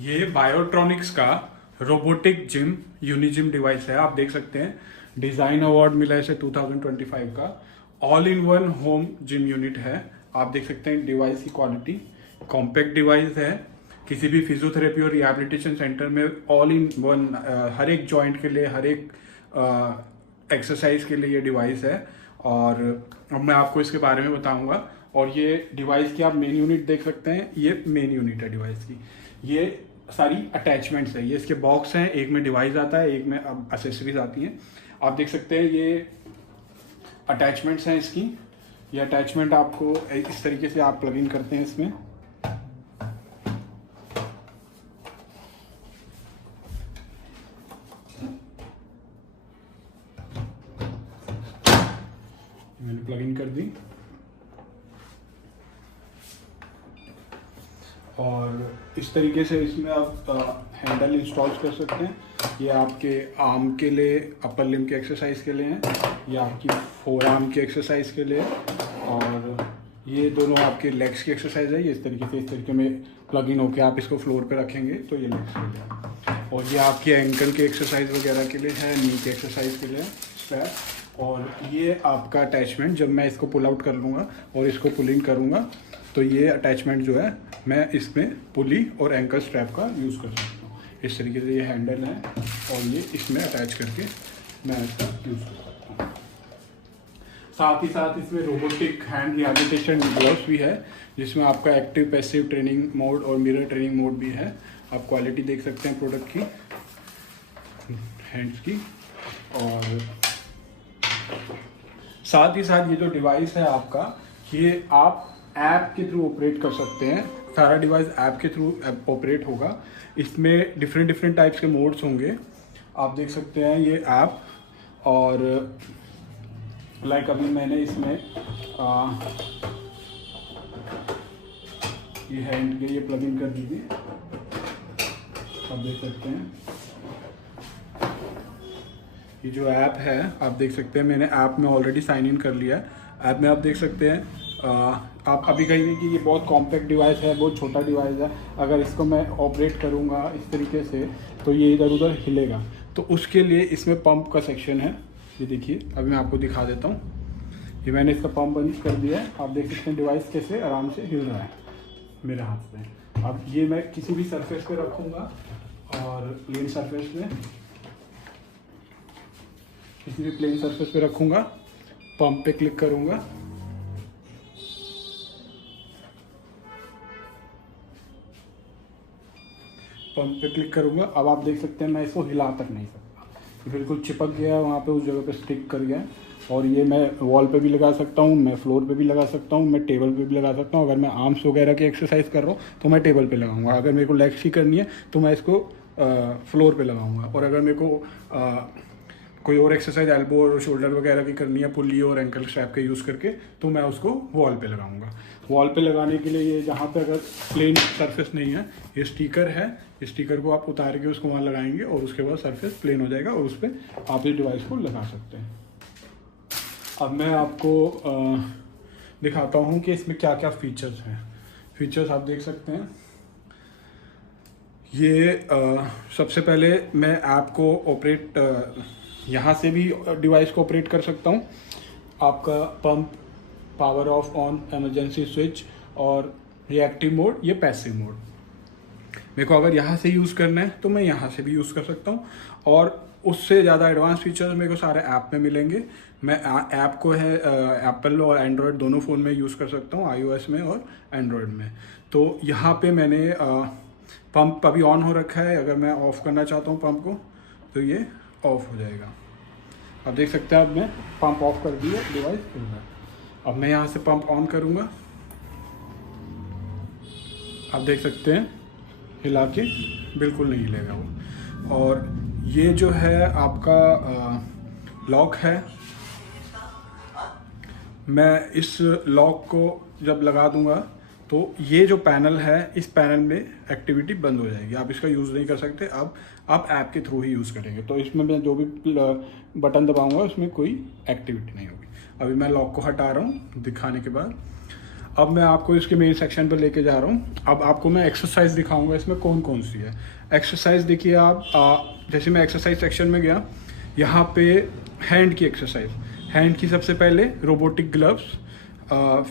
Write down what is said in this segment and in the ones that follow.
ये बायोट्रॉनिक्स का robotic gym यूनिजिम device है। आप देख सकते हैं डिजाइन अवार्ड मिला है इसे 2025 का। All in one home gym unit है। आप देख सकते हैं डिवाइस की क्वालिटी, कॉम्पैक्ट डिवाइस है। किसी भी फिजियोथेरेपी और रिहैबिलिटेशन सेंटर में ऑल इन वन हर एक जॉइंट के लिए, हर एक एक्सरसाइज के लिए ये डिवाइस है। और अब मैं आपको इसके बारे में बताऊंगा। और ये डिवाइस की आप मेन यूनिट देख सकते हैं, ये मेन यूनिट है डिवाइस की। ये सारी अटैचमेंट्स है, ये इसके बॉक्स हैं, एक में डिवाइस आता है, एक में अब एसेसरीज आती हैं। आप देख सकते हैं ये अटैचमेंट्स हैं इसकी। ये अटैचमेंट आपको इस तरीके से आप प्लग इन करते हैं इसमें। मैंने प्लग इन कर दी और इस तरीके से इसमें आप हैंडल इंस्टॉल कर सकते हैं। ये आपके आर्म के लिए, अपर लिम्ब के एक्सरसाइज के लिए है, ये आपकी फोर आर्म की एक्सरसाइज के लिए, और ये दोनों आपके लेग्स की एक्सरसाइज है। ये इस तरीके में प्लग इन होकर आप इसको फ्लोर पे रखेंगे तो ये लेग्स के लिए। और ये आपके एंकल के एक्सरसाइज वगैरह के लिए है, नी के एक्सरसाइज के लिए स्ट्रैप। और ये आपका अटैचमेंट, जब मैं इसको पुल आउट कर लूँगा और इसको पुल इन करूँगा तो ये अटैचमेंट जो है मैं इसमें पुली और एंकल स्ट्रैप का यूज़ कर सकता हूँ। इस तरीके से ये हैंडल है और ये इसमें अटैच करके मैं इसका यूज़ कर सकता हूँ। साथ ही साथ इसमें रोबोटिक हैंड रिहैबिलिटेशन ग्लव्स भी है, जिसमें आपका एक्टिव पैसिव ट्रेनिंग मोड और मिरर ट्रेनिंग मोड भी है। आप क्वालिटी देख सकते हैं प्रोडक्ट की, हैंड्स की। और साथ ही साथ ये जो डिवाइस है आपका, ये आप ऐप के थ्रू ऑपरेट कर सकते हैं। सारा डिवाइस ऐप के थ्रू ऑपरेट होगा। इसमें डिफरेंट टाइप्स के मोड्स होंगे, आप देख सकते हैं ये ऐप। और लाइक अभी मैंने इसमें ये हैंड के ये प्लग इन कर दीजिए, आप देख सकते हैं। ये जो ऐप है आप देख सकते हैं, मैंने ऐप में ऑलरेडी साइन इन कर लिया है। ऐप में आप देख सकते हैं आप अभी कहेंगे कि ये बहुत कॉम्पैक्ट डिवाइस है, बहुत छोटा डिवाइस है, अगर इसको मैं ऑपरेट करूँगा इस तरीके से तो ये इधर उधर हिलेगा। तो उसके लिए इसमें पंप का सेक्शन है। ये देखिए, अभी मैं आपको दिखा देता हूँ। ये मैंने इसका पंप बंद कर दिया है। आप देख सकते हैं डिवाइस कैसे आराम से हिल रहा है मेरे हाथ में। अब ये मैं किसी भी सरफेस पे रखूँगा और प्लेन सरफेस में, किसी भी प्लेन सरफेस पे रखूँगा, पंप पे क्लिक करूँगा, पंप पे क्लिक करूँगा। अब आप देख सकते हैं मैं इसको हिला तक नहीं सकता, बिल्कुल चिपक गया है वहाँ पे, उस जगह पे स्टिक कर गया। और ये मैं वॉल पे भी लगा सकता हूँ, मैं फ्लोर पे भी लगा सकता हूँ, मैं टेबल पे भी लगा सकता हूँ। अगर मैं आर्म्स वगैरह की एक्सरसाइज कर रहा हूँ तो मैं टेबल पे लगाऊंगा। अगर मेरे को लेग्स की करनी है तो मैं इसको फ्लोर पे लगाऊंगा। और अगर मेरे को कोई और एक्सरसाइज एल्बो और शोल्डर वगैरह की करनी है पुल्ली और एंकल स्ट्रैप के यूज़ करके, तो मैं उसको वॉल पे लगाऊंगा। वॉल पे लगाने के लिए ये जहाँ पे अगर प्लेन सरफेस नहीं है, ये स्टिकर है, इस स्टिकर को आप उतार के उसको वहाँ लगाएंगे और उसके बाद सरफेस प्लेन हो जाएगा और उस पर आप इस डिवाइस को लगा सकते हैं। अब मैं आपको दिखाता हूँ कि इसमें क्या क्या फीचर्स हैं। फीचर्स आप देख सकते हैं। ये सबसे पहले मैं ऐप को ऑपरेट यहाँ से भी डिवाइस को ऑपरेट कर सकता हूँ। आपका pump, power of on, emergency switch और रिएक्टिव मोड, ये पैसिव मोड। मेरे को अगर यहाँ से यूज़ करना है तो मैं यहाँ से भी यूज़ कर सकता हूँ। और उससे ज़्यादा एडवांस फीचर्स मेरे को सारे ऐप में मिलेंगे। मैं ऐप को है एप्पल और एंड्रॉयड दोनों फ़ोन में यूज़ कर सकता हूँ, iOS में और एंड्रॉयड में। तो यहाँ पे मैंने पंप अभी ऑन हो रखा है। अगर मैं ऑफ़ करना चाहता हूँ पंप को तो ये ऑफ हो जाएगा। अब देख सकते हैं, अब मैं पंप ऑफ कर दिया, डिवाइस खुल रहा है। अब मैं यहाँ से पंप ऑन करूँगा, आप देख सकते हैं हिला के बिल्कुल नहीं हिलेगा वो। और ये जो है आपका लॉक है, मैं इस लॉक को जब लगा दूंगा तो ये जो पैनल है, इस पैनल में एक्टिविटी बंद हो जाएगी, आप इसका यूज़ नहीं कर सकते। अब आप ऐप के थ्रू ही यूज़ करेंगे तो इसमें मैं जो भी बटन दबाऊंगा उसमें कोई एक्टिविटी नहीं होगी। अभी मैं लॉक को हटा रहा हूँ दिखाने के बाद। अब मैं आपको इसके मेन सेक्शन पर लेके जा रहा हूँ। अब आपको मैं एक्सरसाइज दिखाऊंगा इसमें कौन कौन सी है। एक्सरसाइज देखिए आप, जैसे मैं एक्सरसाइज सेक्शन में गया, यहाँ पे हैंड की एक्सरसाइज, हैंड की सबसे पहले robotic gloves,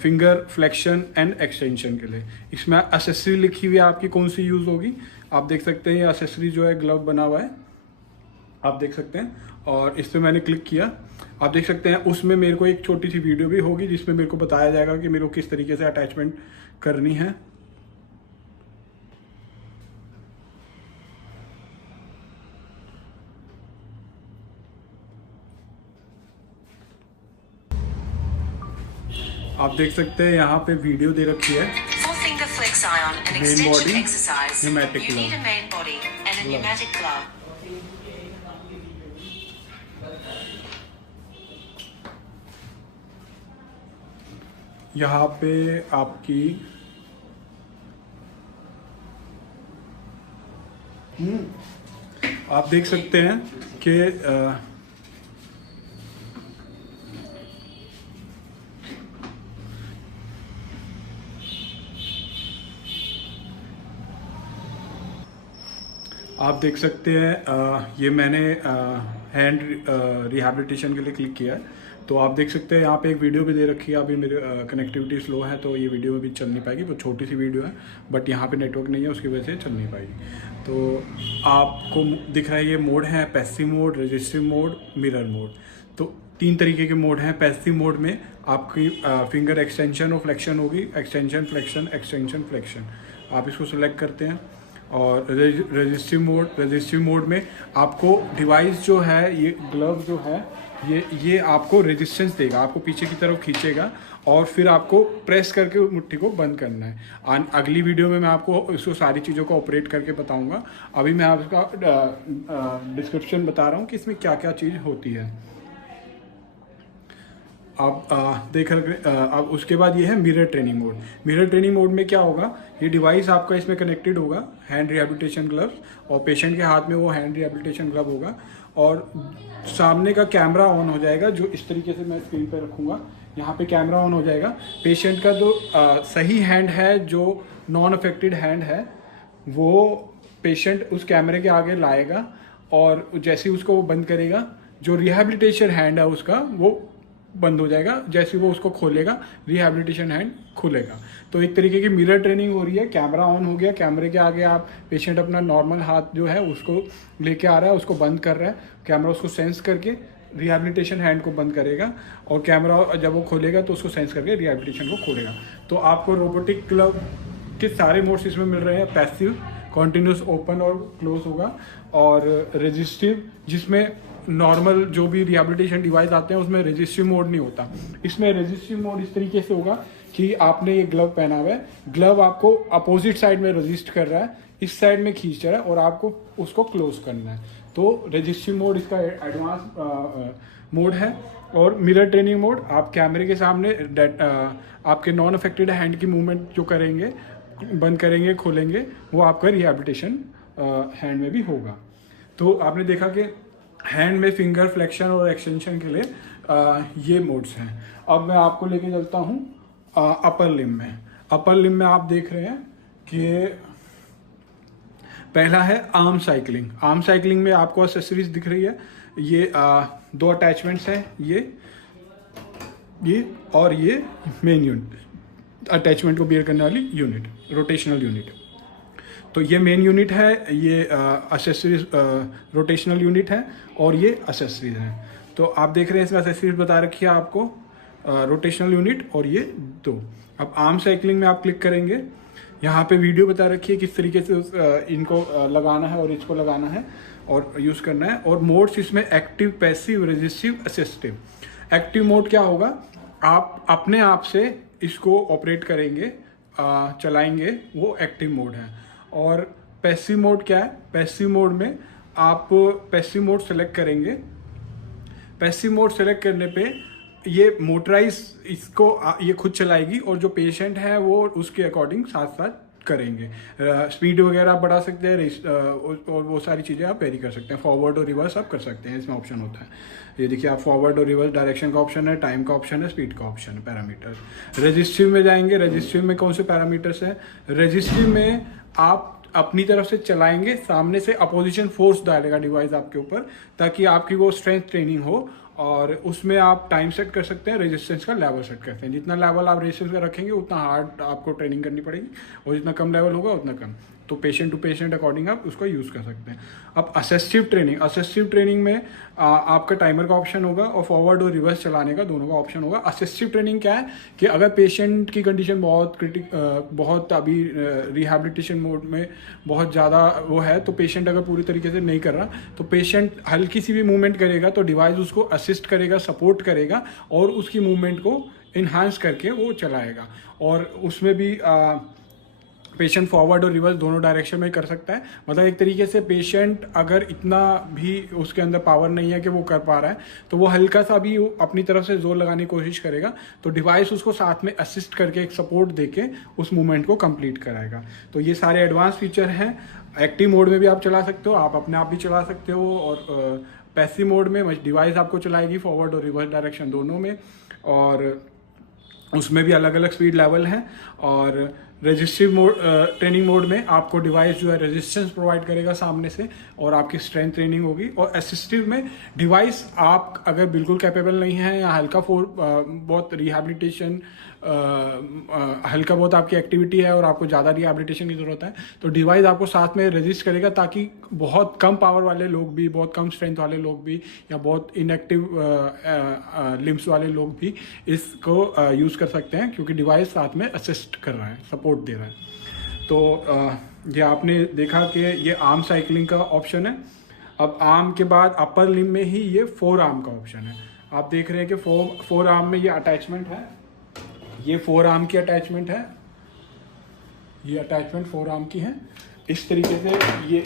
finger flexion and extension के लिए। इसमें एसेसरी लिखी हुई है आपकी कौन सी यूज़ होगी। आप देख सकते हैं ये एसेसरी जो है ग्लव बना हुआ है, आप देख सकते हैं, और इस पर मैंने क्लिक किया। आप देख सकते हैं उसमें मेरे को एक छोटी सी वीडियो भी होगी जिसमें मेरे को बताया जाएगा कि मेरे को किस तरीके से अटैचमेंट करनी है। आप देख सकते हैं यहाँ पे वीडियो दे रखी है। Main body, pneumatic glove. यहाँ पे आपकी आप देख सकते हैं कि आप देख सकते हैं ये मैंने हैंड रिहैबिलिटेशन के लिए क्लिक किया है। तो आप देख सकते हैं यहाँ पे एक वीडियो भी दे रखी है। अभी मेरे कनेक्टिविटी स्लो है तो ये वीडियो में भी चल नहीं पाएगी, वो छोटी सी वीडियो है, बट यहाँ पे नेटवर्क नहीं है उसकी वजह से चल नहीं पाएगी। तो आपको दिख रहा है ये मोड है, passive mode, resistive mode, mirror mode. तो 3 तरीके के मोड हैं। पैसिव मोड में आपकी फिंगर एक्सटेंशन और फ्लेक्शन होगी, एक्सटेंशन फ्लेक्शन, एक्सटेंशन फ्लेक्शन। आप इसको सेलेक्ट करते हैं। और रजिस्टिव मोड में आपको डिवाइस जो है, ये ग्लव जो है, ये आपको रेजिस्टेंस देगा, आपको पीछे की तरफ खींचेगा और फिर आपको प्रेस करके मुट्ठी को बंद करना है। अगली वीडियो में मैं आपको इसको सारी चीज़ों को ऑपरेट करके बताऊंगा। अभी मैं आपका डिस्क्रिप्शन बता रहा हूँ कि इसमें क्या क्या चीज़ होती है। आप देख रहे, अब उसके बाद ये है mirror training mode. Mirror training mode में क्या होगा, ये डिवाइस आपका इसमें कनेक्टेड होगा, हैंड रिहैबिलिटेशन ग्लव्स, और पेशेंट के हाथ में वो हैंड रिहैबिलिटेशन ग्लव होगा और सामने का कैमरा ऑन हो जाएगा, जो इस तरीके से मैं स्क्रीन पर रखूँगा। यहाँ पे कैमरा ऑन हो जाएगा। पेशेंट का जो सही हैंड है, जो नॉन अफेक्टेड हैंड है, वो पेशेंट उस कैमरे के आगे लाएगा और जैसे ही उसको वो बंद करेगा, जो रिहैबिलिटेशन हैंड है उसका वो बंद हो जाएगा। जैसे वो उसको खोलेगा, रिहैबिलिटेशन हैंड खुलेगा। तो एक तरीके की मिरर ट्रेनिंग हो रही है। कैमरा ऑन हो गया, कैमरे के आगे आप पेशेंट अपना नॉर्मल हाथ जो है उसको लेके आ रहा है, उसको बंद कर रहा है, कैमरा उसको सेंस करके रिहैबिलिटेशन हैंड को बंद करेगा और कैमरा जब वो खोलेगा तो उसको सेंस करके रिहैबिलिटेशन को खोलेगा। तो आपको रोबोटिक ग्लव के सारे मोड्स इसमें मिल रहे हैं। पैसिव, कॉन्टिन्यूस ओपन और क्लोज होगा, और रजिस्टिव जिसमें नॉर्मल जो भी रिहैबिलिटेशन डिवाइस आते हैं उसमें रजिस्टिव मोड नहीं होता। इसमें रजिस्टिव मोड इस तरीके से होगा कि आपने ये ग्लव पहना हुआ है, ग्लव आपको अपोजिट साइड में रजिस्ट कर रहा है, इस साइड में खींच रहा है और आपको उसको क्लोज करना है। तो रजिस्टिव मोड इसका एडवांस मोड है। और मिरर ट्रेनिंग मोड, आप कैमरे के सामने आपके नॉन अफेक्टेड हैंड की मूवमेंट जो करेंगे, बंद करेंगे, खोलेंगे, वो आपका रिहैबिलिटेशन हैंड में भी होगा। तो आपने देखा कि हैंड में फिंगर फ्लेक्शन और एक्सटेंशन के लिए ये मोड्स हैं। अब मैं आपको लेके चलता हूँ अपर लिम्ब में। अपर लिम्ब में आप देख रहे हैं कि पहला है आर्म साइकिलिंग। आर्म साइकिलिंग में आपको एक्सेसरीज दिख रही है। ये 2 अटैचमेंट्स हैं, ये और ये मेन यूनिट, अटैचमेंट को बियर करने वाली यूनिट, रोटेशनल यूनिट। तो ये मेन यूनिट है, ये एक्सेसरीज रोटेशनल यूनिट है और ये एक्सेसरीज हैं। तो आप देख रहे हैं इसमें एक्सेसरीज बता रखी है आपको, रोटेशनल यूनिट और ये 2। अब आर्म साइकिलिंग में आप क्लिक करेंगे, यहाँ पे वीडियो बता रखी है किस तरीके से इनको लगाना है और इसको लगाना है और यूज़ करना है। और मोड्स इसमें active, passive, resistive, assistive. Active mode क्या होगा, आप अपने आप से इसको ऑपरेट करेंगे, चलाएंगे, वो एक्टिव मोड है। और पैसिव मोड क्या है, पैसिव मोड में आप पैसिव मोड सेलेक्ट करेंगे। पैसिव मोड सेलेक्ट करने पे ये मोटराइज इसको ये खुद चलाएगी और जो पेशेंट है वो उसके अकॉर्डिंग साथ साथ करेंगे। स्पीड वगैरह आप बढ़ा सकते हैं और वो सारी चीज़ें आप वेरी कर सकते हैं। फॉरवर्ड और रिवर्स आप कर सकते हैं, इसमें ऑप्शन होता है। ये देखिए आप फॉरवर्ड और रिवर्स डायरेक्शन का ऑप्शन है, टाइम का ऑप्शन है, स्पीड का ऑप्शन है, पैरामीटर्स। रजिस्ट्री में जाएंगे, रजिस्ट्री में कौन से पैरामीटर्स हैं? रजिस्ट्री में आप अपनी तरफ से चलाएंगे, सामने से अपोजिशन फोर्स डालेगा डिवाइस आपके ऊपर, ताकि आपकी वो स्ट्रेंथ ट्रेनिंग हो। और उसमें आप टाइम सेट कर सकते हैं, रेजिस्टेंस का लेवल सेट करते हैं। जितना लेवल आप रेजिस्टेंस का रखेंगे उतना हार्ड आपको ट्रेनिंग करनी पड़ेगी, और जितना कम लेवल होगा उतना कम। तो पेशेंट टू पेशेंट अकॉर्डिंग आप उसको यूज़ कर सकते हैं। अब असिस्टिव ट्रेनिंग में आपका टाइमर का ऑप्शन होगा और फॉरवर्ड और रिवर्स चलाने का दोनों का ऑप्शन होगा। असिस्टिव ट्रेनिंग क्या है कि अगर पेशेंट की कंडीशन बहुत अभी रिहैबिलिटेशन मोड में बहुत ज़्यादा वो है, तो पेशेंट अगर पूरी तरीके से नहीं कर रहा, तो पेशेंट हल्की सी भी मूवमेंट करेगा तो डिवाइस उसको असिस्ट करेगा, सपोर्ट करेगा और उसकी मूवमेंट को इन्हांस करके वो चलाएगा। और उसमें भी पेशेंट फॉरवर्ड और रिवर्स दोनों डायरेक्शन में कर सकता है। मतलब एक तरीके से पेशेंट अगर इतना भी उसके अंदर पावर नहीं है कि वो कर पा रहा है, तो वो हल्का सा भी अपनी तरफ से जोर लगाने की कोशिश करेगा, तो डिवाइस उसको साथ में असिस्ट करके एक सपोर्ट देके उस मूवमेंट को कंप्लीट कराएगा। तो ये सारे एडवांस फीचर हैं। एक्टिव मोड में भी आप चला सकते हो, आप अपने आप भी चला सकते हो, और पैसिव मोड में डिवाइस आपको चलाएगी फॉरवर्ड और रिवर्स डायरेक्शन दोनों में, और उसमें भी अलग अलग स्पीड लेवल हैं। और रेजिस्टिव मोड ट्रेनिंग मोड में आपको डिवाइस जो है रेजिस्टेंस प्रोवाइड करेगा सामने से, और आपकी स्ट्रेंथ ट्रेनिंग होगी। और असिस्टिव में डिवाइस आप अगर बिल्कुल कैपेबल नहीं है या हल्का बहुत रिहैबिलिटेशन हल्का बहुत आपकी एक्टिविटी है और आपको ज़्यादा रिहैबिलिटेशन की ज़रूरत है, तो डिवाइस आपको साथ में रेजिस्ट करेगा, ताकि बहुत कम पावर वाले लोग भी, बहुत कम स्ट्रेंथ वाले लोग भी, या बहुत इनएक्टिव लिम्स वाले लोग भी इसको यूज़ कर सकते हैं, क्योंकि डिवाइस साथ में असिस्ट कर रहा है, सपोर्ट दे रहा है। तो ये आपने देखा कि ये आर्म साइकिलिंग का ऑप्शन है। अब आर्म के बाद अपर लिम्ब में ही ये फोर आर्म का ऑप्शन है। आप देख रहे हैं कि फोर आर्म में ये अटैचमेंट है, ये फोर आर्म की अटैचमेंट है, ये अटैचमेंट फोर आर्म की है। इस तरीके से ये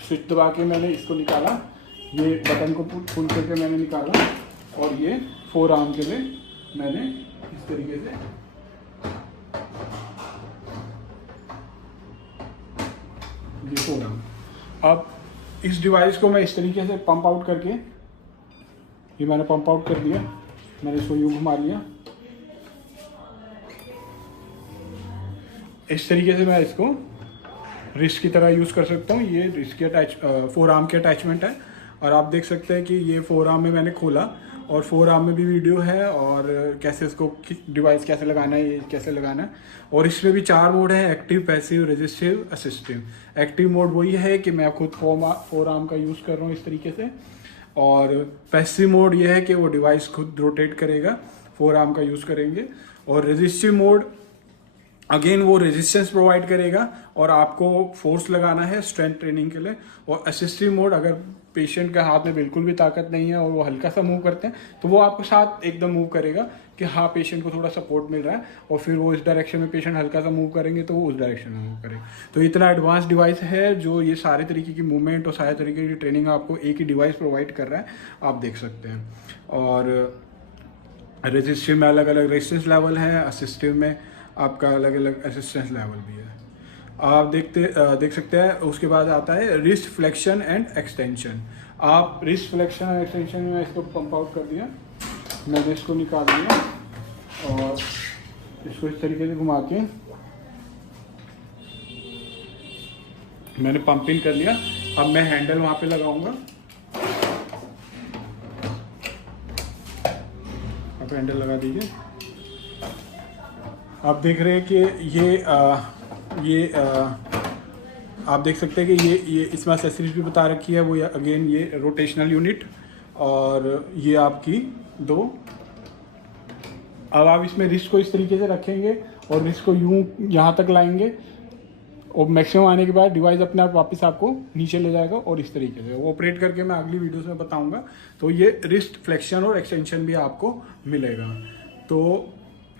स्विच दबा के मैंने इसको निकाला, ये बटन को पुल करके मैंने निकाला, और ये फोर आर्म के लिए मैंने इस तरीके से ये फोर आर्म। अब इस डिवाइस को मैं इस तरीके से पंप आउट करके, ये मैंने पंप आउट कर दिया, मैंने इसको यूं घुमा लिया, इस तरीके से मैं इसको रिस्ट की तरह यूज़ कर सकता हूँ। ये रिस्ट की फोर आर्म की अटैचमेंट है, और आप देख सकते हैं कि ये फोर आर्म में मैंने खोला, और फोर आर्म में भी वीडियो है, और कैसे इसको डिवाइस कैसे लगाना है, ये कैसे लगाना है। और इसमें भी 4 मोड है, active, passive, resistive, assistive. Active mode वही है कि मैं खुद फोर आर्म का यूज़ कर रहा हूँ इस तरीके से, और पैसिव मोड ये है कि वो डिवाइस खुद रोटेट करेगा, फोर आर्म का यूज़ करेंगे। और रेजिस्टिव मोड अगेन वो रेजिस्टेंस प्रोवाइड करेगा, और आपको फोर्स लगाना है स्ट्रेंथ ट्रेनिंग के लिए। और असिस्टिव मोड, अगर पेशेंट के हाथ में बिल्कुल भी ताकत नहीं है और वो हल्का सा मूव करते हैं, तो वो आपके साथ एकदम मूव करेगा कि हाँ पेशेंट को थोड़ा सपोर्ट मिल रहा है, और फिर वो इस डायरेक्शन में पेशेंट हल्का सा मूव करेंगे तो वो उस डायरेक्शन में मूव करेगा। तो इतना एडवांस डिवाइस है जो ये सारे तरीके की मूवमेंट और सारे तरीके की ट्रेनिंग आपको एक ही डिवाइस प्रोवाइड कर रहा है, आप देख सकते हैं। और रेजिस्टिव में अलग अलग रेजिस्टेंस लेवल है, असिस्टिव में आपका अलग अलग असिस्टेंस लेवल भी है, आप देख सकते हैं। उसके बाद आता है रिस्ट फ्लेक्शन एंड एक्सटेंशन। आप रिस्ट फ्लेक्शन एंड एक्सटेंशन में इसको पंप आउट कर दिया, मैंने इसको निकाल दिया, और इसको इस तरीके से घुमा के मैंने पंप इन कर लिया। अब मैं हैंडल वहाँ पे लगाऊंगा, आप हैंडल लगा दीजिए। आप देख रहे हैं कि ये आप देख सकते हैं कि ये इसमें एक्सेसरीज भी बता रखी है, वो अगेन ये रोटेशनल यूनिट, और ये आपकी 2। अब आप इसमें रिस्ट को इस तरीके से रखेंगे और रिस्ट को यूं यहाँ तक लाएंगे, और मैक्सिमम आने के बाद डिवाइस अपने आप वापस आपको नीचे ले जाएगा, और इस तरीके से वो ऑपरेट करके मैं अगली वीडियोस में बताऊंगा। तो ये रिस्ट फ्लेक्शन और एक्सटेंशन भी आपको मिलेगा। तो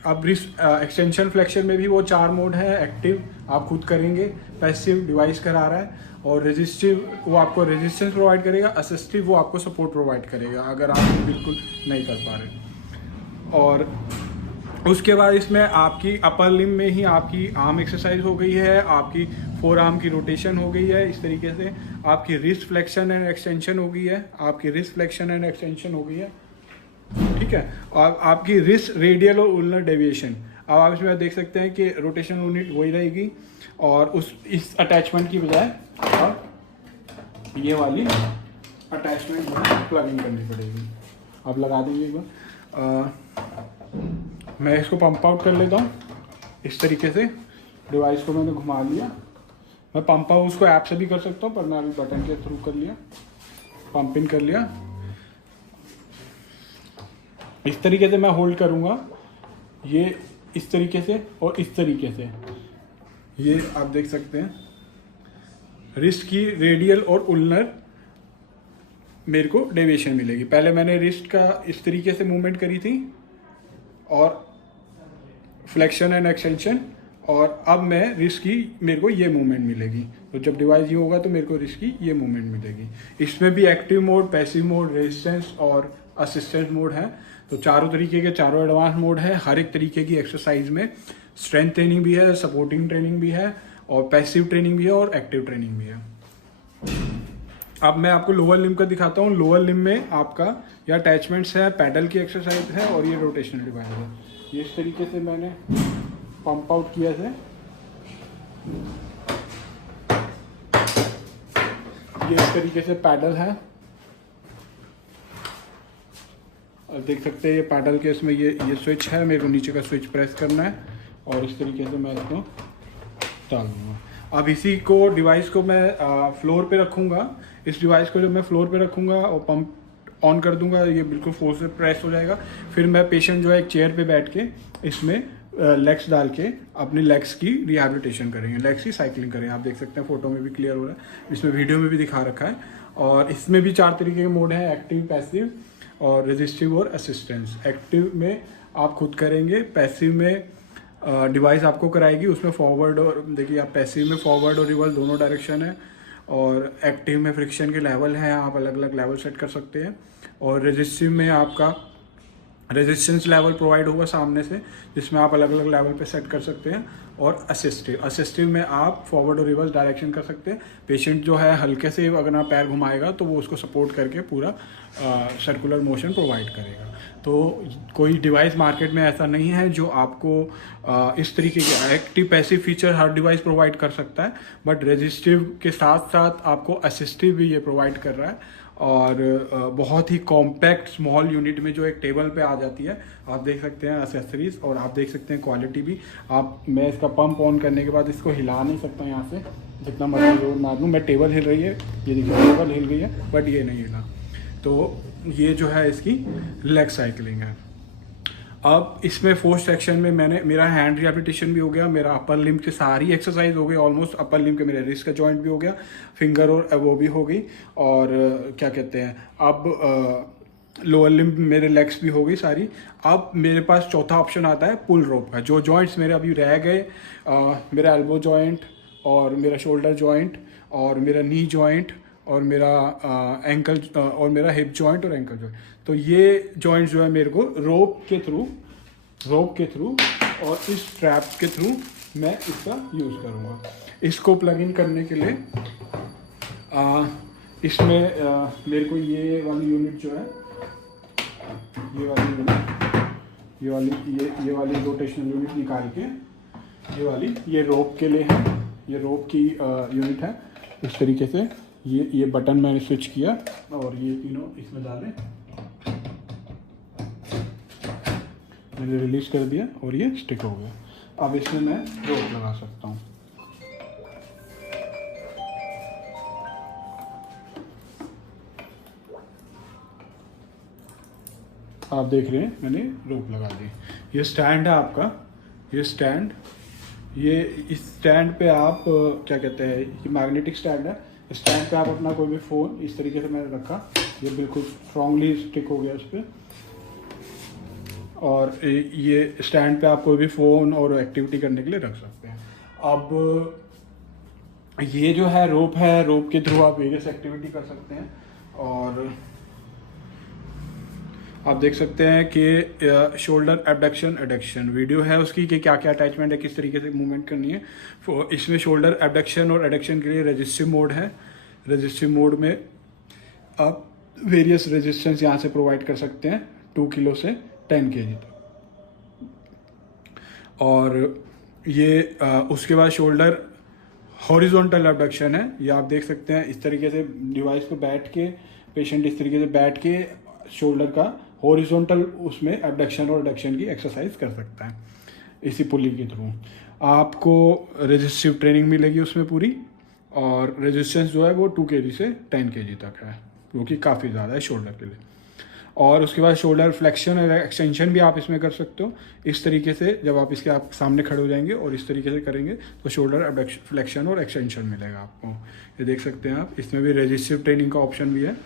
अब रिस्ट एक्सटेंशन फ्लेक्शन में भी वो 4 मोड है। एक्टिव आप खुद करेंगे, पैसिव डिवाइस करा रहा है, और रेजिस्टिव वो आपको रेजिस्टेंस प्रोवाइड करेगा, असिस्टिव वो आपको सपोर्ट प्रोवाइड करेगा अगर आप बिल्कुल नहीं कर पा रहे। और उसके बाद इसमें आपकी अपर लिम में ही आपकी आर्म एक्सरसाइज हो गई है, आपकी फोर आर्म की रोटेशन हो गई है, इस तरीके से आपकी रिस्ट फ्लेक्शन एंड एक्सटेंशन हो गई है, आपकी रिस्ट फ्लेक्शन एंड एक्सटेंशन हो गई है, ठीक है। और आपकी रिस्ट रेडियल और उलनर डेविएशन, अब आप इसमें देख सकते हैं कि रोटेशन यूनिट वही रहेगी और इस अटैचमेंट की बजाय अब ये वाली अटैचमेंट प्लग इन करनी पड़ेगी। आप लगा देंगे एक बार। मैं इसको पंप आउट कर लेता हूँ इस तरीके से। डिवाइस को मैंने घुमा लिया। मैं पंप आउट उसको ऐप से भी कर सकता हूँ, पर मैं अभी बटन के थ्रू कर लिया, पंप इन कर लिया। इस तरीके से मैं होल्ड करूँगा, ये इस तरीके से और इस तरीके से। ये आप देख सकते हैं रिस्ट की रेडियल और उलनर मेरे को डेविएशन मिलेगी। पहले मैंने रिस्ट का इस तरीके से मूवमेंट करी थी और फ्लेक्शन एंड एक्सटेंशन, और अब मैं रिस्ट की मेरे को ये मूवमेंट मिलेगी। तो जब डिवाइस ये होगा तो मेरे को रिस्ट की ये मूवमेंट मिलेगी। इसमें भी active mode, passive mode, resistance और असिस्टेंट मोड है। तो चारों तरीके के चारों एडवांस मोड है। हर एक तरीके की एक्सरसाइज में स्ट्रेंथ ट्रेनिंग भी है, सपोर्टिंग ट्रेनिंग भी है और पैसिव ट्रेनिंग भी है और एक्टिव ट्रेनिंग भी है। अब मैं आपको लोअर लिम्ब का दिखाता हूँ। लोअर लिम्ब में आपका ये अटैचमेंट्स है, पैडल की एक्सरसाइज है और ये रोटेशनल डिवाइस है। ये इस तरीके से मैंने पंप आउट किया है। ये इस तरीके से पैडल है और देख सकते हैं ये पैडल के इसमें ये स्विच है, मेरे को नीचे का स्विच प्रेस करना है और इस तरीके से मैं इसको डाल दूँगा। अब इसी को डिवाइस को मैं फ्लोर पे रखूँगा। इस डिवाइस को जब मैं फ्लोर पे रखूँगा और पंप ऑन कर दूंगा, ये बिल्कुल फोर्स से प्रेस हो जाएगा। फिर मैं पेशेंट जो है एक चेयर पे बैठ के इसमें लेग्स डाल के अपने लेग्स की रिहैबिलिटेशन करेंगे, लेग्स की साइकिलिंग करेंगे। आप देख सकते हैं फोटो में भी क्लियर हो रहा है, इसमें वीडियो में भी दिखा रखा है। और इसमें भी 4 तरीके के मोड हैं, एक्टिव, पैसिव और रेजिस्टिव और असिस्टेंस। एक्टिव में आप खुद करेंगे, पैसिव में डिवाइस आपको कराएगी। उसमें फॉरवर्ड और देखिए आप पैसिव में फॉरवर्ड और रिवर्स दोनों डायरेक्शन है, और एक्टिव में फ्रिक्शन के लेवल हैं, आप अलग अलग लेवल सेट कर सकते हैं। और रेजिस्टिव में आपका रेजिस्टेंस लेवल प्रोवाइड होगा सामने से, जिसमें आप अलग अलग लेवल पे सेट कर सकते हैं। और असिस्टिव में आप फॉरवर्ड और रिवर्स डायरेक्शन कर सकते हैं। पेशेंट जो है हल्के से अगर आप पैर घुमाएगा तो वो उसको सपोर्ट करके पूरा सर्कुलर मोशन प्रोवाइड करेगा। तो कोई डिवाइस मार्केट में ऐसा नहीं है जो आपको इस तरीके के एक्टिव पैसिव फीचर हर डिवाइस प्रोवाइड कर सकता है, बट रेजिस्टिव के साथ साथ आपको असिस्टिव भी ये प्रोवाइड कर रहा है। और बहुत ही कॉम्पैक्ट स्मॉल यूनिट में जो एक टेबल पे आ जाती है। आप देख सकते हैं एसेसरीज, और आप देख सकते हैं क्वालिटी भी। मैं इसका पंप ऑन करने के बाद इसको हिला नहीं सकता यहाँ से, जितना मर्जी जोर मार दूँ। मैं टेबल हिल रही है, ये देखिए टेबल हिल गई है, बट ये नहीं हिला। तो ये जो है इसकी लेग साइकिलिंग है। अब इसमें फोर्थ सेक्शन में मेरा हैंड रिहैबिलिटेशन भी हो गया, मेरा अपर लिम्ब की सारी एक्सरसाइज हो गई ऑलमोस्ट। अपर लिम्ब के मेरे रिस्ट का जॉइंट भी हो गया, फिंगर और वो भी हो गई, और क्या कहते हैं अब लोअर लिम्ब मेरे लेग्स भी हो गई सारी। अब मेरे पास चौथा ऑप्शन आता है पुल रोप का। जो जॉइंट्स मेरे अभी रह गए, मेरा एल्बो जॉइंट और मेरा शोल्डर जॉइंट और मेरा नी जॉइंट और मेरा एंकल और मेरा हिप जॉइंट और एंकल जॉइंट, तो ये जॉइंट्स जो है मेरे को रोप के थ्रू और इस ट्रैप के थ्रू मैं इसका यूज़ करूँगा। इसको प्लग इन करने के लिए इसमें मेरे को ये वाली यूनिट जो है, ये वाली रोटेशनल यूनिट निकाल के ये रोप के लिए है, ये रोप की यूनिट है। इस तरीके से ये बटन मैंने स्विच किया और ये तीनों इसमें डाले, मैंने रिलीज कर दिया और ये स्टिक हो गया। अब इसमें मैं रोप लगा सकता हूँ। आप देख रहे हैं मैंने रोप लगा दी। ये स्टैंड है आपका, ये इस स्टैंड पे आप क्या कहते हैं, ये मैग्नेटिक स्टैंड है। स्टैंड पे आप अपना कोई भी फ़ोन इस तरीके से मैंने रखा, ये बिल्कुल स्ट्रांगली स्टिक हो गया इस पर। और ये स्टैंड पे आप कोई भी फ़ोन और एक्टिविटी करने के लिए रख सकते हैं। अब ये जो है रोप के थ्रू आप वेरियस एक्टिविटी कर सकते हैं। और आप देख सकते हैं कि शोल्डर एबडक्शन एडक्शन वीडियो है उसकी कि क्या क्या अटैचमेंट है, किस तरीके से मूवमेंट करनी है। इसमें शोल्डर एबडक्शन और एडक्शन के लिए रेजिस्टिव मोड है। रेजिस्टिव मोड में आप वेरियस रेजिस्टेंस यहाँ से प्रोवाइड कर सकते हैं 2 किलो से 10 kg तक। और ये उसके बाद शोल्डर हॉरिजॉन्टल एबडक्शन है। ये आप देख सकते हैं इस तरीके से डिवाइस पे बैठ के पेशेंट इस तरीके से बैठ के शोल्डर का हॉरिजॉन्टल उसमें एबडक्शन और एडक्शन की एक्सरसाइज कर सकता है इसी पुली के थ्रू। आपको रेजिस्टिव ट्रेनिंग मिलेगी उसमें पूरी, और रेजिस्टेंस जो है वो 2 kg से 10 kg तक है, जो कि काफ़ी ज़्यादा है शोल्डर के लिए। और उसके बाद शोल्डर फ्लेक्शन और एक्सटेंशन भी आप इसमें कर सकते हो। इस तरीके से जब आप इसके आप सामने खड़े हो जाएंगे और इस तरीके से करेंगे तो शोल्डर फ्लेक्शन और एक्सटेंशन मिलेगा आपको। ये देख सकते हैं आप, इसमें भी रेजिस्टिव ट्रेनिंग का ऑप्शन भी है।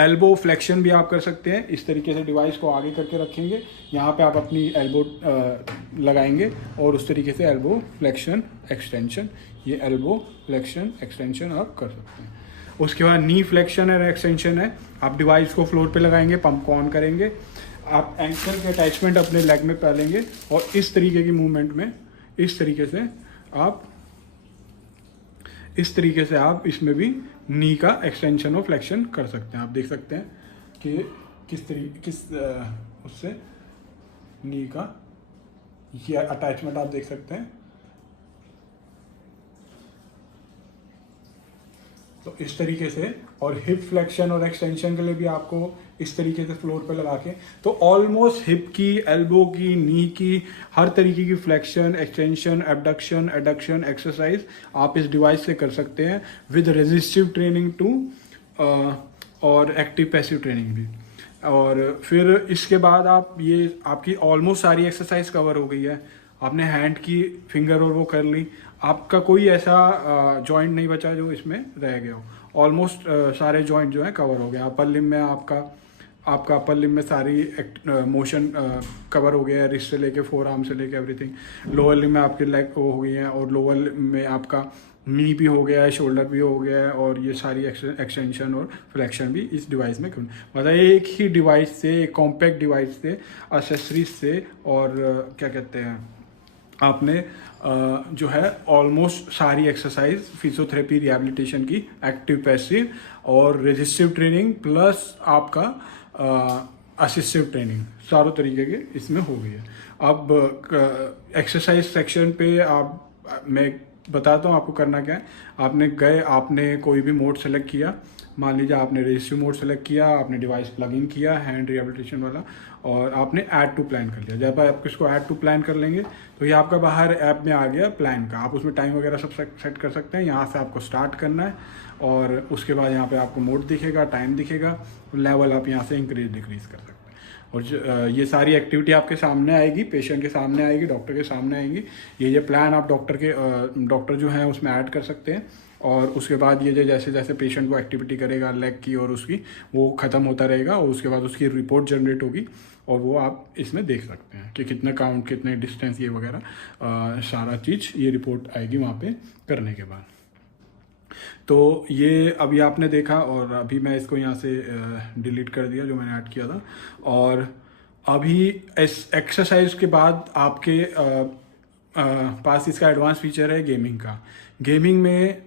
एल्बो फ्लेक्शन भी आप कर सकते हैं। इस तरीके से डिवाइस को आगे करके रखेंगे, यहाँ पे आप अपनी एल्बो लगाएंगे और उस तरीके से एल्बो फ्लेक्शन एक्सटेंशन, ये एल्बो फ्लेक्शन एक्सटेंशन आप कर सकते हैं। उसके बाद नी फ्लेक्शन और एक्सटेंशन है। आप डिवाइस को फ्लोर पे लगाएंगे, पंप को ऑन करेंगे, आप एंकल के अटैचमेंट अपने लेग में डालेंगे और इस तरीके की मूवमेंट में इस तरीके से आप इसमें भी नी का एक्सटेंशन और फ्लेक्शन कर सकते हैं। आप देख सकते हैं कि उससे नी का ये अटैचमेंट आप देख सकते हैं। तो इस तरीके से, और हिप फ्लेक्शन और एक्सटेंशन के लिए भी आपको इस तरीके से फ्लोर पे लगा के, तो ऑलमोस्ट हिप की, एल्बो की, नी की, हर तरीके की flexion, extension, abduction, adduction exercise आप इस डिवाइस से कर सकते हैं विद रेजिस्टिव ट्रेनिंग टू और एक्टिव पैसिव ट्रेनिंग भी। और फिर इसके बाद आप ये आपकी ऑलमोस्ट सारी एक्सरसाइज कवर हो गई है। आपने हैंड की फिंगर और वो कर ली, आपका कोई ऐसा जॉइंट नहीं बचा जो इसमें रह गया हो। ऑलमोस्ट सारे जॉइंट जो है कवर हो गए। अपर लिम में आपका अपर लिम में सारी मोशन कवर हो गया है, रिस्ट से लेके फोर आर्म से लेके एवरीथिंग। लोअर लिम में आपके लेग हो गई हैं, और लोअर लिम में आपका नी भी हो गया है, शोल्डर भी हो गया है, और ये सारी एक्सटेंशन और फ्लेक्शन भी इस डिवाइस में मतलब एक ही डिवाइस से, एक कॉम्पैक्ट डिवाइस से, एक्सेसरीज से, और क्या कहते हैं आपने जो है ऑलमोस्ट सारी एक्सरसाइज फिजियोथेरेपी रिहैबिलिटेशन की, एक्टिव पैसिव और रेजिस्टिव ट्रेनिंग प्लस आपका असिस्टिव ट्रेनिंग, चारों तरीके के इसमें हो गई है। अब एक्सरसाइज सेक्शन पे मैं बताता हूँ आपको करना क्या है। आपने कोई भी मोड सेलेक्ट किया, मान लीजिए आपने रेजिस्टिव मोड सेलेक्ट किया, आपने डिवाइस प्लग इन किया हैंड रिहैबिलिटेशन वाला, और आपने ऐड टू प्लान कर लिया। जब आप इसको ऐड टू प्लान कर लेंगे तो ये आपका बाहर ऐप में आ गया प्लान का। आप उसमें टाइम वगैरह सब सेट कर सकते हैं। यहाँ से आपको स्टार्ट करना है, और उसके बाद यहाँ पे आपको मोड दिखेगा, टाइम दिखेगा, लेवल आप यहाँ से इंक्रीज डिक्रीज कर सकते हैं। और ये सारी एक्टिविटी आपके सामने आएगी, पेशेंट के सामने आएगी, डॉक्टर के सामने आएंगी। ये प्लान आप डॉक्टर जो है उसमें ऐड कर सकते हैं। और उसके बाद ये जैसे जैसे पेशेंट वो एक्टिविटी करेगा लेग की और उसकी, वो ख़त्म होता रहेगा, और उसके बाद उसकी रिपोर्ट जनरेट होगी, और वो आप इसमें देख सकते हैं कि कितने काउंट, कितने डिस्टेंस, ये वगैरह सारा चीज़ ये रिपोर्ट आएगी वहाँ पे करने के बाद। तो ये अभी आपने देखा, और अभी मैं इसको यहाँ से डिलीट कर दिया जो मैंने ऐड किया था। और अभी इस एक्सरसाइज के बाद आपके पास इसका एडवांस फीचर है गेमिंग का। गेमिंग में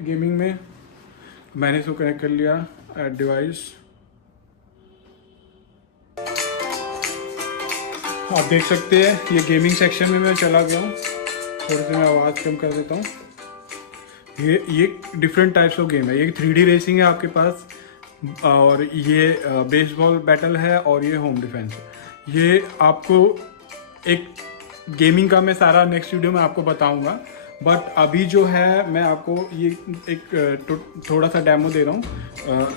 गेमिंग में मैंने इसको कनेक्ट कर लिया एड डिवाइस। आप देख सकते हैं ये गेमिंग सेक्शन में मैं चला गया हूँ। थोड़ी सी मैं आवाज़ कम कर देता हूँ। ये डिफरेंट टाइप्स ऑफ गेम है। ये 3D रेसिंग है आपके पास, और ये बेसबॉल बैटल है, और ये होम डिफेंस है। ये आपको एक गेमिंग का मैं सारा नेक्स्ट वीडियो में आपको बताऊंगा, बट अभी जो है मैं आपको ये एक थोड़ा सा डेमो दे रहा हूँ।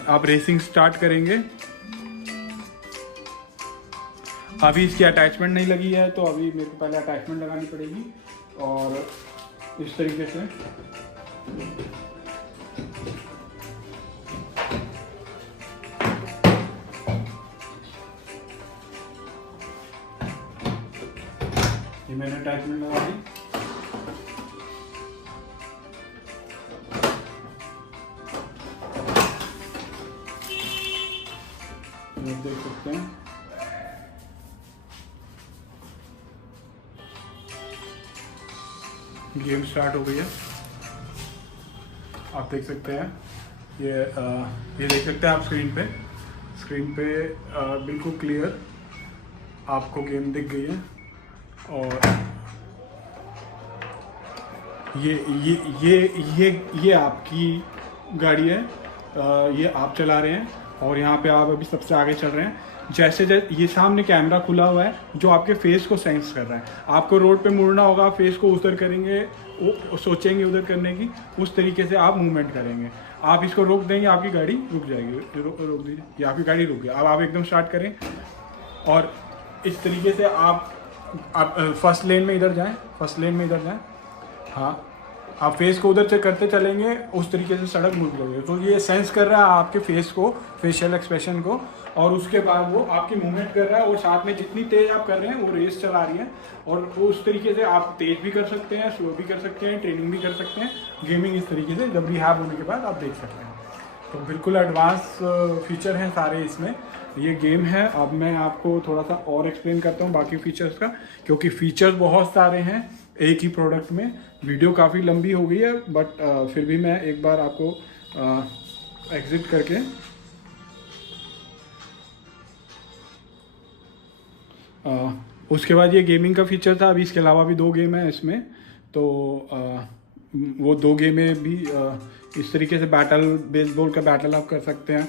आप रेसिंग स्टार्ट करेंगे। अभी इसकी अटैचमेंट नहीं लगी है, तो अभी मेरे को पहले अटैचमेंट लगानी पड़ेगी, और इस तरीके से ये मैंने अटैचमेंट लगा दी। गेम स्टार्ट हो गई है। आप देख सकते हैं ये देख सकते हैं आप स्क्रीन पे बिल्कुल क्लियर आपको गेम दिख गई है। और ये आपकी गाड़ी है, ये आप चला रहे हैं और यहाँ पे आप अभी सबसे आगे चल रहे हैं। जैसे ये सामने कैमरा खुला हुआ है जो आपके फेस को सेंस कर रहा है। आपको रोड पे मुड़ना होगा, फेस को उधर करेंगे, सोचेंगे उधर करने की, उस तरीके से आप मूवमेंट करेंगे। आप इसको रोक देंगे, आपकी गाड़ी रुक जाएगी। रोक दीजिए, ये आपकी गाड़ी रुक गई। अब आप एकदम स्टार्ट करें और इस तरीके से आप फर्स्ट लेन में इधर जाएं। हाँ, आप फेस को उधर से करते चलेंगे, उस तरीके से सड़क मुड़ जाएगी। तो ये सेंस कर रहा है आपके फेस को, फेशियल एक्सप्रेशन को, और उसके बाद वो आपकी मूवमेंट कर रहा है। और साथ में जितनी तेज़ आप कर रहे हैं वो रेस चला रही है। और उस तरीके से आप तेज़ भी कर सकते हैं, स्लो भी कर सकते हैं, ट्रेनिंग भी कर सकते हैं। गेमिंग इस तरीके से जब रिहैब होने के बाद आप देख सकते हैं। तो बिल्कुल एडवांस फीचर हैं सारे इसमें। ये गेम है। अब मैं आपको थोड़ा सा और एक्सप्लेन करता हूँ बाकी फीचर्स का, क्योंकि फीचर्स बहुत सारे हैं एक ही प्रोडक्ट में। वीडियो काफ़ी लंबी हो गई है, बट फिर भी मैं एक बार आपको एग्जिट करके उसके बाद ये गेमिंग का फीचर था। अभी इसके अलावा भी 2 गेम है इसमें, तो वो 2 गेमें भी इस तरीके से बैटल, बेसबॉल का बैटल आप कर सकते हैं।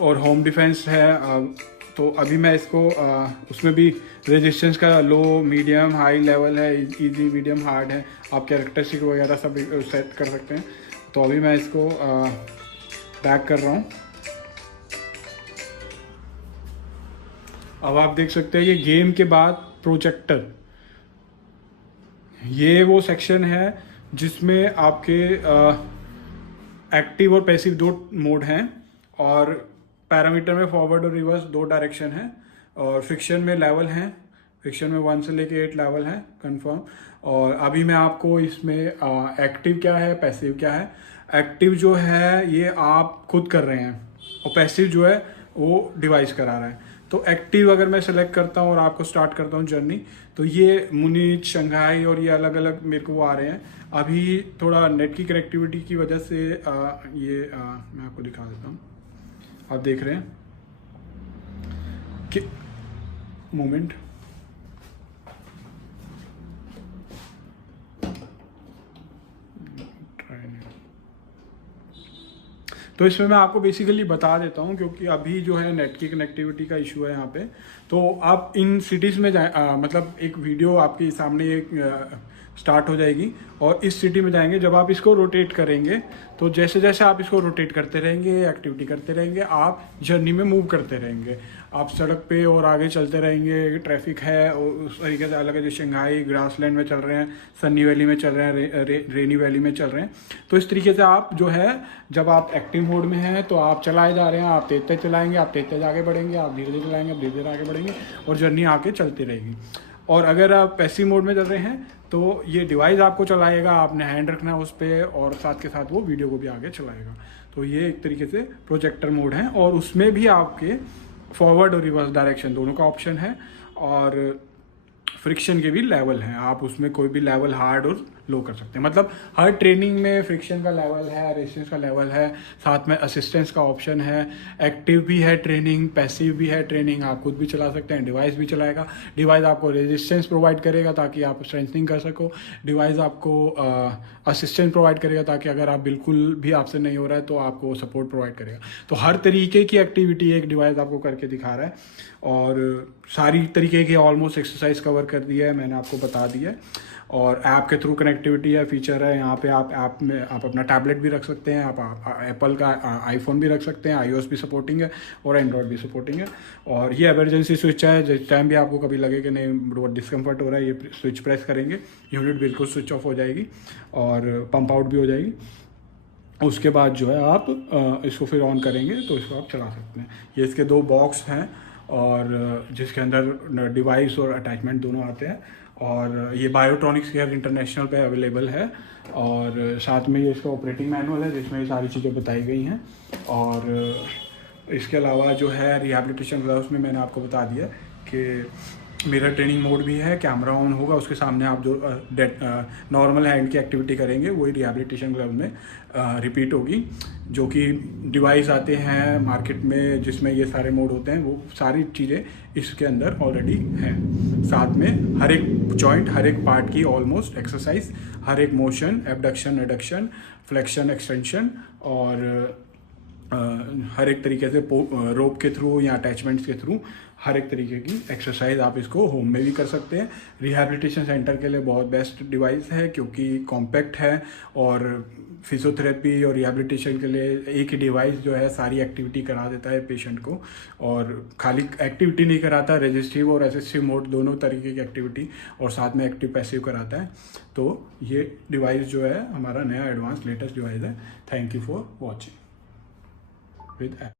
और होम डिफेंस है। तो अभी मैं इसको उसमें भी रेजिस्टेंस का लो, मीडियम, हाई लेवल है, इजी, मीडियम, हार्ड है। आप कैरेक्टरिस्टिक वगैरह सब सेट कर सकते हैं। तो अभी मैं इसको बैक कर रहा हूँ। अब आप देख सकते हैं ये गेम के बाद प्रोजेक्टर, ये वो सेक्शन है जिसमें आपके एक्टिव और पैसिव 2 मोड हैं। और पैरामीटर में फॉरवर्ड और रिवर्स 2 डायरेक्शन है। और फ्रिक्शन में लेवल हैं, फ्रिक्शन में 1 से लेके 8 लेवल है कंफर्म। और अभी मैं आपको इसमें एक्टिव क्या है, पैसिव क्या है। एक्टिव जो है ये आप खुद कर रहे हैं, और पैसिव जो है वो डिवाइस करा रहा है। तो एक्टिव अगर मैं सेलेक्ट करता हूँ और आपको स्टार्ट करता हूँ जर्नी, तो ये मुनीच, शंघाई और ये अलग अलग मेरे को वो आ रहे हैं। अभी थोड़ा नेट की कनेक्टिविटी की वजह से मैं आपको दिखा देता हूँ। आप देख रहे हैं कि मोमेंट, तो इसमें मैं आपको बेसिकली बता देता हूँ, क्योंकि अभी जो है नेट की कनेक्टिविटी का इशू है यहाँ पे। तो आप इन सिटीज़ में जाए, मतलब एक वीडियो आपके सामने एक स्टार्ट हो जाएगी और इस सिटी में जाएंगे। जब आप इसको रोटेट करेंगे, तो जैसे जैसे आप इसको रोटेट करते रहेंगे, एक्टिविटी करते रहेंगे, आप जर्नी में मूव करते रहेंगे। आप सड़क पे और आगे चलते रहेंगे। ट्रैफिक है और उस तरीके से अलग है, जैसे शंघाई ग्रासलैंड में चल रहे हैं, सन्नी वैली में चल रहे हैं, रेनी वैली में चल रहे हैं। तो इस तरीके से आप जो है, जब आप एक्टिव मोड में हैं तो आप चलाए जा रहे हैं, आप तेज तेज चलाएंगे, आप तेज तेज आगे बढ़ेंगे, आप धीरे धीरे चलाएंगे, आप धीरे धीरे आगे बढ़ेंगे, और जर्नी आगे चलती रहेगी। और अगर आप पैसिव मोड में चल रहे हैं तो ये डिवाइस आपको चलाएगा, आपने हैंड रखना है उस पर, और साथ के साथ वो वीडियो को भी आगे चलाएगा। तो ये एक तरीके से प्रोजेक्टर मोड है, और उसमें भी आपके फॉरवर्ड और रिवर्स डायरेक्शन दोनों का ऑप्शन है। और फ्रिक्शन के भी लेवल हैं, आप उसमें कोई भी लेवल हार्ड और लो कर सकते हैं। मतलब हर ट्रेनिंग में फ्रिक्शन का लेवल है, रेजिस्टेंस का लेवल है, साथ में असिस्टेंस का ऑप्शन है। एक्टिव भी है ट्रेनिंग, पैसिव भी है ट्रेनिंग, आप खुद भी चला सकते हैं, डिवाइस भी चलाएगा। डिवाइस आपको रेजिस्टेंस प्रोवाइड करेगा ताकि आप स्ट्रेंथनिंग कर सको। डिवाइस आपको असिस्टेंस प्रोवाइड करेगा ताकि अगर आप बिल्कुल भी आपसे नहीं हो रहा है तो आपको सपोर्ट प्रोवाइड करेगा। तो हर तरीके की एक्टिविटी एक डिवाइस आपको करके दिखा रहा है। और सारी तरीके की ऑलमोस्ट एक्सरसाइज कवर कर दिया है, मैंने आपको बता दिया है। और ऐप के थ्रू कनेक्टिविटी है, फीचर है यहाँ पे। आप ऐप में आप अपना टैबलेट भी रख सकते हैं, आप एप्पल का आईफोन भी रख सकते हैं, iOS भी सपोर्टिंग है और एंड्रॉयड भी सपोर्टिंग है। और ये इमरजेंसी स्विच है, जिस टाइम भी आपको कभी लगे कि नहीं बहुत डिस्कम्फर्ट हो रहा है, ये स्विच प्रेस करेंगे, यूनिट बिल्कुल स्विच ऑफ हो जाएगी और पंप आउट भी हो जाएगी। उसके बाद जो है आप इसको फिर ऑन करेंगे तो इसको आप चला सकते हैं। ये इसके 2 बॉक्स हैं और जिसके अंदर डिवाइस और अटैचमेंट दोनों आते हैं। और ये बायोट्रॉनिक्स केयर इंटरनेशनल पे अवेलेबल है। और साथ में ये इसका ऑपरेटिंग मैनुअल है जिसमें ये सारी चीज़ें बताई गई हैं। और इसके अलावा जो है रिहैबिलिटेशन ग्लव्स में मैंने आपको बता दिया कि मिरर ट्रेनिंग मोड भी है, कैमरा ऑन होगा, उसके सामने आप जो नॉर्मल हैंड की एक्टिविटी करेंगे वही रिहैबिलिटेशन क्लब में रिपीट होगी। जो कि डिवाइस आते हैं मार्केट में जिसमें ये सारे मोड होते हैं, वो सारी चीज़ें इसके अंदर ऑलरेडी हैं। साथ में हर एक जॉइंट, हर एक पार्ट की ऑलमोस्ट एक्सरसाइज, हर एक motion, abduction, adduction, flexion, extension और हर एक तरीके से रोप के थ्रू या अटैचमेंट्स के थ्रू हर एक तरीके की एक्सरसाइज आप इसको होम में भी कर सकते हैं। रिहैबिलिटेशन सेंटर के लिए बहुत बेस्ट डिवाइस है क्योंकि कॉम्पैक्ट है और फिजियोथेरेपी और रिहैबिलिटेशन के लिए एक ही डिवाइस जो है सारी एक्टिविटी करा देता है पेशेंट को। और खाली एक्टिविटी नहीं कराता, रेजिस्टिव और असिस्टिव मोड दोनों तरीके की एक्टिविटी और साथ में एक्टिव पैसिव कराता है। तो ये डिवाइस जो है हमारा नया एडवांस लेटेस्ट डिवाइस है। Thank you for watching with